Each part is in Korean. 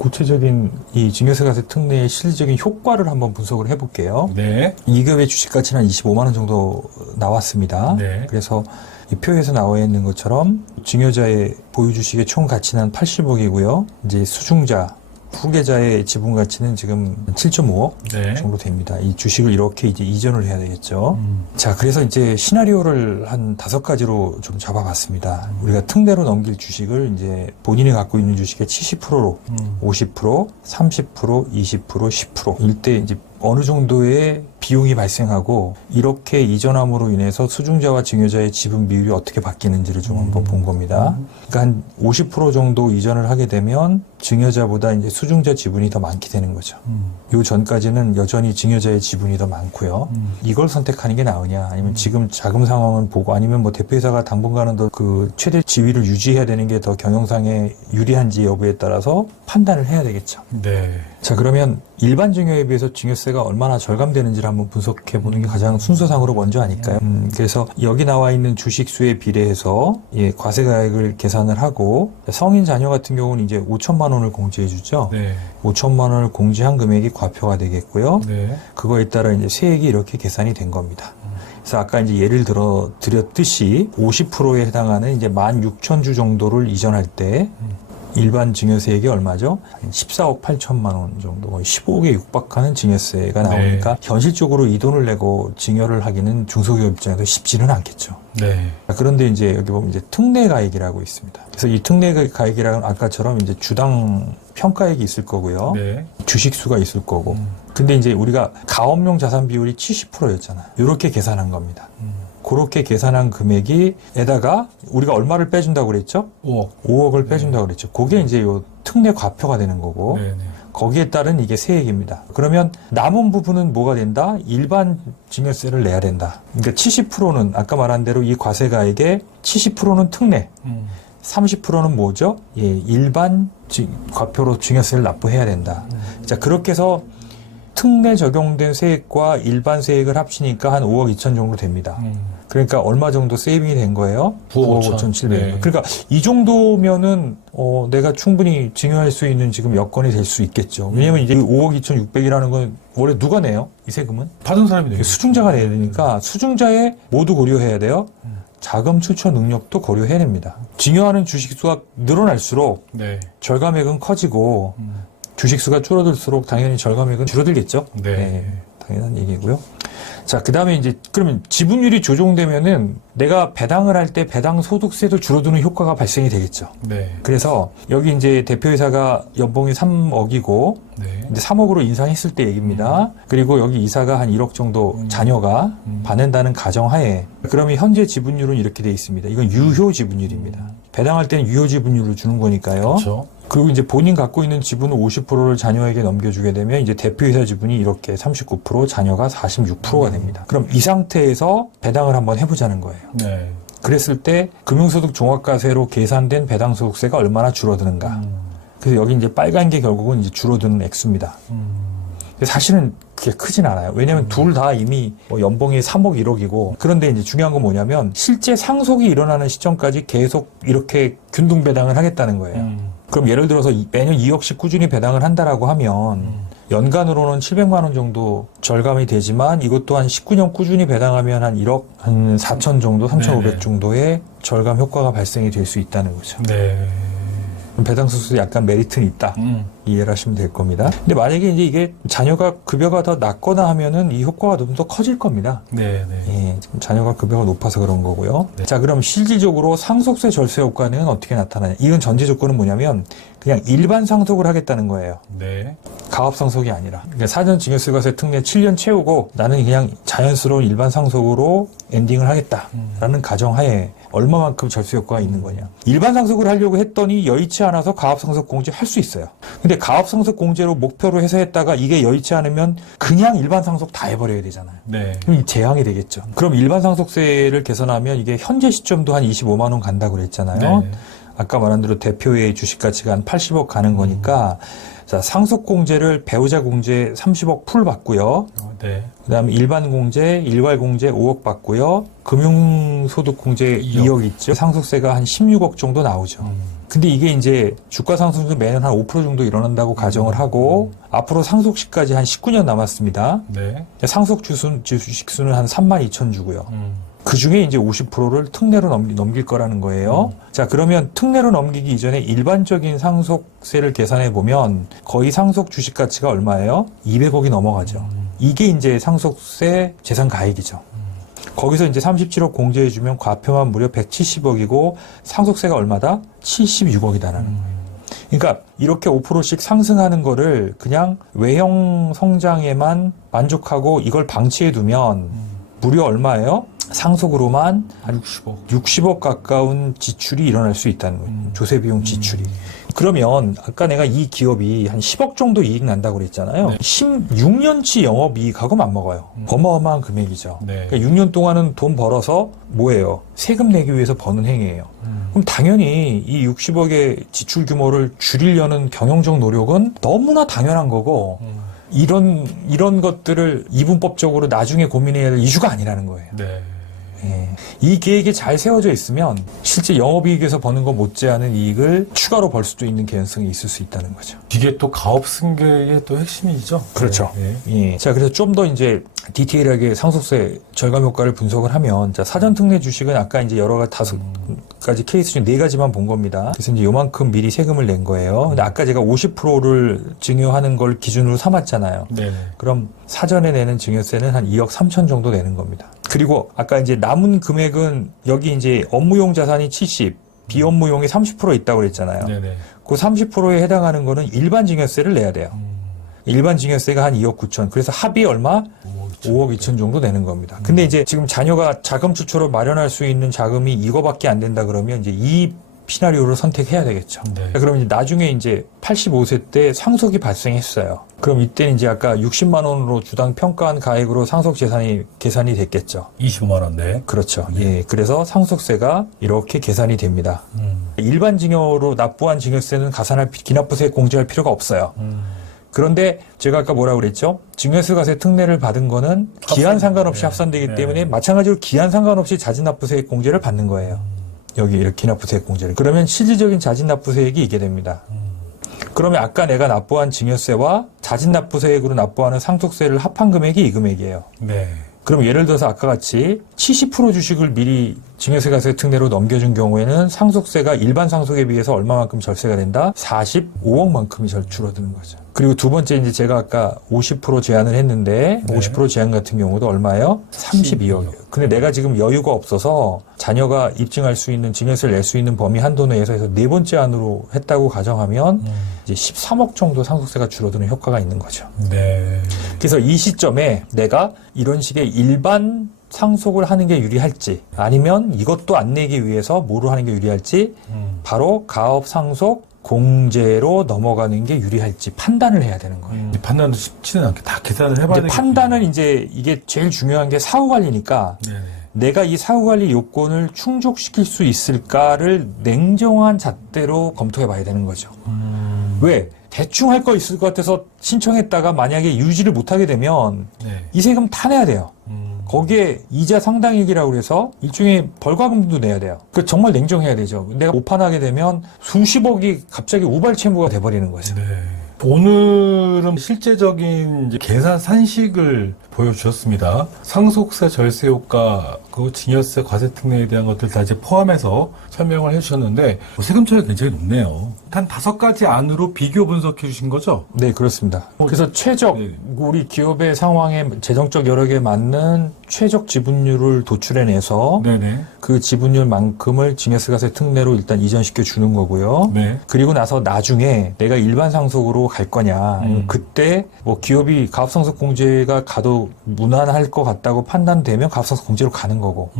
구체적인 이 증여세과세 특례의 실질적인 효과를 한번 분석을 해볼게요. 네. 2급의 주식 가치는 한 25만 원 정도 나왔습니다. 네. 그래서 이 표에서 나와 있는 것처럼 증여자의 보유 주식의 총 가치는 80억이고요. 이제 수중자, 후계자의 지분 가치는 지금 7.5억 네. 정도 됩니다. 이 주식을 이렇게 이제 이전을 해야 되겠죠. 자, 그래서 이제 시나리오를 한 5가지로 좀 잡아봤습니다. 우리가 특례로 넘길 주식을 이제 본인이 갖고 있는 주식의 70%로 50%, 30%, 20%, 10% 일대 이제 어느 정도의 비용이 발생하고 이렇게 이전함으로 인해서 수중자와 증여자의 지분 비율이 어떻게 바뀌는지를 좀 한번 본 겁니다. 그러니까 한 50% 정도 이전을 하게 되면 증여자보다 이제 수중자 지분이 더 많게 되는 거죠. 요 전까지는 여전히 증여자의 지분이 더 많고요. 이걸 선택하는 게 나으냐, 아니면 지금 자금 상황을 보고, 아니면 뭐 대표이사가 당분간은 더 그 최대 지위를 유지해야 되는 게 더 경영상에 유리한지 여부에 따라서 판단을 해야 되겠죠. 네. 자, 그러면 일반 증여에 비해서 증여세가 얼마나 절감되는지를 한번 분석해 보는 게 가장 순서상으로 먼저 아닐까요? 그래서 여기 나와 있는 주식 수에 비례해서 과세가액을 계산을 하고, 성인 자녀 같은 경우는 이제 5천만 원을 공제해 주죠. 네. 5천만 원을 공제한 금액이 과표가 되겠고요. 네. 그거에 따라 이제 세액이 이렇게 계산이 된 겁니다. 그래서 아까 이제 예를 들어 드렸듯이 50%에 해당하는 이제 16,000주 정도를 이전할 때 일반 증여세액이 얼마죠? 한 14억 8천만 원 정도, 15억에 육박하는 증여세가 나오니까 현실적으로 이 돈을 내고 증여를 하기는 중소기업 입장에서 쉽지는 않겠죠. 네. 그런데 이제 여기 보면 이제 특례가액이라고 있습니다. 그래서 이 특례가액이라는 아까처럼 이제 주당 평가액이 있을 거고요. 네. 주식수가 있을 거고. 근데 이제 우리가 가업용 자산 비율이 70%였잖아요. 이렇게 계산한 겁니다. 그렇게 계산한 금액에다가 우리가 얼마를 빼준다고 그랬죠? 5억을 빼준다고 그랬죠. 그게 이제 요 특례 과표가 되는 거고, 네. 거기에 따른 이게 세액입니다. 그러면 남은 부분은 뭐가 된다? 일반 증여세를 내야 된다. 그러니까 70%는 아까 말한 대로 이 과세가액의 70%는 특례, 30%는 뭐죠? 일반 과표로 증여세를 납부해야 된다. 자, 그렇게 해서 특례 적용된 세액과 일반 세액을 합치니까 한 5억 2천 정도 됩니다. 그러니까 얼마 정도 세이빙이 된 거예요? 9억 5,700만. 네. 그러니까 이 정도면은 내가 충분히 증여할 수 있는 지금 여건이 될 수 있겠죠. 왜냐면 이제 5억 2,600이라는 건 원래 누가 내요? 이 세금은? 받은 사람이 내요. 수중자가 내야 되니까 수중자에 모두 고려해야 돼요. 자금 출처 능력도 고려해야 됩니다. 증여하는 주식수가 늘어날수록 네. 절감액은 커지고 주식수가 줄어들수록 당연히 절감액은 줄어들겠죠. 네. 당연한 얘기고요. 자, 그 다음에 이제 그러면 지분율이 조정되면은 내가 배당을 할 때 배당 소득세도 줄어드는 효과가 발생이 되겠죠. 네. 그래서 여기 이제 대표이사가 연봉이 3억이고 네. 이제 3억으로 인상했을 때 얘기입니다. 그리고 여기 이사가 한 1억 정도 자녀가 받는다는 가정하에, 그러면 현재 지분율은 이렇게 돼 있습니다. 이건 유효 지분율입니다. 배당할 때는 유효 지분율을 주는 거니까요. 그렇죠. 그리고 이제 본인 갖고 있는 지분의 50%를 자녀에게 넘겨주게 되면 이제 대표이사 지분이 이렇게 39%, 자녀가 46%가 됩니다. 그럼 이 상태에서 배당을 한번 해보자는 거예요. 네. 그랬을 때 금융소득 종합과세로 계산된 배당소득세가 얼마나 줄어드는가. 그래서 여기 이제 빨간 게 결국은 이제 줄어드는 액수입니다. 근데 사실은 그게 크진 않아요. 왜냐면 둘 다 이미 연봉이 3억 1억이고, 그런데 이제 중요한 건 뭐냐면 실제 상속이 일어나는 시점까지 계속 이렇게 균등 배당을 하겠다는 거예요. 그럼 예를 들어서 매년 2억씩 꾸준히 배당을 한다라고 하면 연간으로는 700만 원 정도 절감이 되지만 이것도 한 19년 꾸준히 배당하면 한 1억 한 4천 정도, 3,500 네네. 정도의 절감 효과가 발생이 될 수 있다는 거죠. 네. 배당 수수에 약간 메리트는 있다. 이해를 하시면 될 겁니다. 근데 만약에 이제 이게 자녀가 급여가 더 낮거나 하면은 이 효과가 좀 더 커질 겁니다. 네. 네. 지금 자녀가 급여가 높아서 그런 거고요. 네. 자, 그럼 실질적으로 상속세 절세 효과는 어떻게 나타나냐? 이건 전제 조건은 뭐냐면 그냥 일반 상속을 하겠다는 거예요. 네. 가업 상속이 아니라. 그러니까 사전 증여세과세 특례 7년 채우고 나는 그냥 자연스러운 일반 상속으로 엔딩을 하겠다라는 가정하에 얼마만큼 절세 효과가 있는 거냐. 일반 상속을 하려고 했더니 여의치 않아서 가업 상속 공제 할 수 있어요. 근데 가업 상속 공제로 목표로 해서 했다가 이게 여의치 않으면 그냥 일반 상속 다 해버려야 되잖아요. 네. 그럼 재앙이 되겠죠. 그럼 일반 상속세를 계산하면 이게 현재 시점도 한 25만 원 간다고 그랬잖아요. 네. 아까 말한 대로 대표의 주식 가치가 한 80억 가는 거니까 자, 상속 공제를 배우자 공제 30억 풀 받고요. 네. 그다음에 일반 공제, 일괄 공제 5억 받고요. 금융소득 공제 2억 있죠. 상속세가 한 16억 정도 나오죠. 근데 이게 이제 주가 상승도 매년 한 5% 정도 일어난다고 가정을 하고 앞으로 상속 시까지 한 19년 남았습니다. 네. 상속 주식 수는 한 32,000주고요. 그 중에 이제 50%를 특례로 넘길 거라는 거예요. 자, 그러면 특례로 넘기기 이전에 일반적인 상속세를 계산해 보면 거의 상속 주식 가치가 얼마예요? 200억이 넘어가죠. 이게 이제 상속세 재산 가액이죠. 거기서 이제 37억 공제해주면 과표만 무려 170억이고 상속세가 얼마다? 76억이다라는 거예요. 그러니까 이렇게 5%씩 상승하는 거를 그냥 외형 성장에만 만족하고 이걸 방치해두면 무려 얼마예요? 상속으로만 한 60억 가까운 지출이 일어날 수 있다는 거예요. 조세 비용 지출이. 그러면 아까 내가 이 기업이 한 10억 정도 이익 난다고 그랬잖아요. 네. 16년치 영업이익하고 맞먹어요. 어마어마한 금액이죠. 네. 그러니까 6년 동안은 돈 벌어서 뭐예요? 세금 내기 위해서 버는 행위예요. 그럼 당연히 이 60억의 지출 규모를 줄이려는 경영적 노력은 너무나 당연한 거고 이런 것들을 이분법적으로 나중에 고민해야 될 이슈가 아니라는 거예요. 네. 예. 이 계획이 잘 세워져 있으면 실제 영업이익에서 버는 것 못지않은 이익을 추가로 벌 수도 있는 개연성이 있을 수 있다는 거죠. 이게 또 가업 승계의 또 핵심이죠. 그렇죠. 네. 예. 자, 그래서 좀 더 이제 디테일하게 상속세 절감 효과를 분석을 하면, 자, 사전 특례 주식은 아까 이제 여러 가지 5가지 케이스 중 4가지만 본 겁니다. 그래서 이제 요만큼 미리 세금을 낸 거예요. 근데 아까 제가 50%를 증여하는 걸 기준으로 삼았잖아요. 네. 그럼 사전에 내는 증여세는 한 2억 3천 정도 내는 겁니다. 그리고 아까 이제 남은 금액은 여기 이제 업무용 자산이 70, 비업무용이 30% 있다고 그랬잖아요. 네네. 그 30%에 해당하는 거는 일반 증여세를 내야 돼요. 일반 증여세가 한 2억 9천. 그래서 합이 얼마? 5억 2천 정도 내는 겁니다. 근데 이제 지금 자녀가 자금 추초로 마련할 수 있는 자금이 이거밖에 안 된다 그러면 이제 이 시나리오를 선택해야 되겠죠. 네. 그럼 이제 나중에 이제 85세 때 상속이 발생했어요. 그럼 이때는 이제 아까 60만 원으로 주당 평가한 가액으로 상속 재산이 계산이 됐겠죠. 25만 원, 네. 그렇죠. 예. 그래서 상속세가 이렇게 계산이 됩니다. 일반 증여로 납부한 증여세는 기납부세 공제할 필요가 없어요. 그런데 제가 아까 뭐라고 그랬죠? 증여세과세 특례를 받은 거는 기한 상관없이 네. 합산되기 네. 때문에 마찬가지로 기한 상관없이 자진납부세액 공제를 받는 거예요. 여기 이렇게 기납부세액 공제를. 그러면 실질적인 자진납부세액이 이게 됩니다. 그러면 아까 내가 납부한 증여세와 자진납부세액으로 납부하는 상속세를 합한 금액이 이 금액이에요. 네. 그럼 예를 들어서 아까 같이 70% 주식을 미리 증여세과세 특례로 넘겨준 경우에는 상속세가 일반 상속에 비해서 얼마만큼 절세가 된다? 45억만큼이 줄어드는 거죠. 그리고 두 번째 이제 제가 아까 50% 제한을 했는데 네. 50% 제한 같은 경우도 얼마예요? 32억이에요. 근데 내가 지금 여유가 없어서 자녀가 입증할 수 있는 증여세를 낼 수 있는 범위 한도 내에서 해서 네 번째 안으로 했다고 가정하면 이제 13억 정도 상속세가 줄어드는 효과가 있는 거죠. 네. 그래서 이 시점에 내가 이런 식의 일반 상속을 하는 게 유리할지 아니면 이것도 안 내기 위해서 뭐로 하는 게 유리할지 바로 가업 상속 공제로 넘어가는 게 유리할지 판단을 해야 되는 거예요. 판단도 쉽지는 않게 다 계산을 해봐야 이제 되겠군요. 판단은 이제 이게 제일 중요한 게 사후관리니까 네네. 내가 이 사후관리 요건을 충족시킬 수 있을까를 냉정한 잣대로 검토해 봐야 되는 거죠. 왜? 대충 할 거 있을 것 같아서 신청했다가 만약에 유지를 못하게 되면 네. 이 세금 다 내야 돼요. 거기에 이자 상당액이라고 해서 일종의 벌과금도 내야 돼요. 그 정말 냉정해야 되죠. 내가 오판하게 되면 수십억이 갑자기 우발채무가 돼버리는 거죠. 네. 오늘은 실제적인 이제 계산 산식을 보여주셨습니다. 상속세 절세 효과, 그 증여세 과세 특례에 대한 것들 다 이제 포함해서 설명을 해주셨는데 세금 차이가 굉장히 높네요. 한 5가지 안으로 비교 분석해 주신 거죠? 네, 그렇습니다. 그래서 최적, 네. 우리 기업의 상황에 재정적 여력에 맞는 최적 지분율을 도출해내서 네네. 그 지분율만큼을 증여세과세 특례로 일단 이전시켜 주는 거고요. 네. 그리고 나서 나중에 내가 일반 상속으로 갈 거냐, 아니면 그때 뭐 기업이 가업상속 공제가 가도 무난할 것 같다고 판단되면 가업상속 공제로 가는 거고,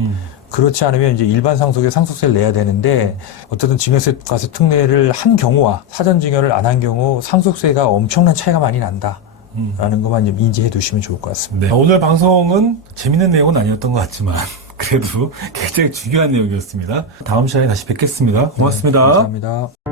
그렇지 않으면 이제 일반 상속에 상속세를 내야 되는데 어쨌든 증여세과세 특례를 한 경우와 사전 증여를 안 한 경우 상속세가 엄청난 차이가 많이 난다. 라는 것만 좀 인지해 두시면 좋을 것 같습니다. 네. 오늘 방송은 재밌는 내용은 아니었던 것 같지만 그래도 굉장히 중요한 내용이었습니다. 다음 시간에 다시 뵙겠습니다. 고맙습니다. 네, 감사합니다.